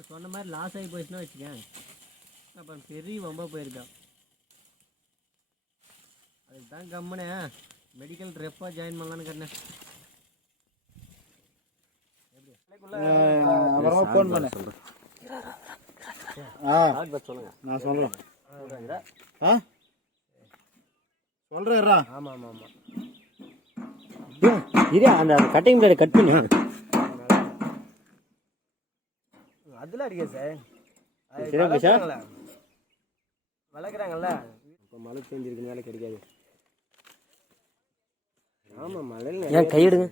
அவன் சொன்ன மாதிரி லாஸ் ஆகி போயிடுச்சுன்னா வச்சுக்கேன், அப்புறம் பெரிய வம்பா போயிருக்கான். அதுக்கு தான் கம்முனே மெடிக்கல் ரெப்பாக ஜாயின் பண்ணலான்னு கேட்டேன். அப்புறமா ஃபோன் பண்ணேன். சொல்லுங்க, நான் சொல்கிறேன். சொல்கிறேன்ரா. ஆமாம் ஆமாம் ஆமாம். இது அந்த கட்டிங் பிளேட் கட் பண்ணி அதில் அடிக்க சார், வளர்க்குறாங்கல்ல. இப்போ மழை பெஞ்சிருக்குனால கிடைக்காது. ஆமாம் மழையில் ஏன் கையெடுங்க.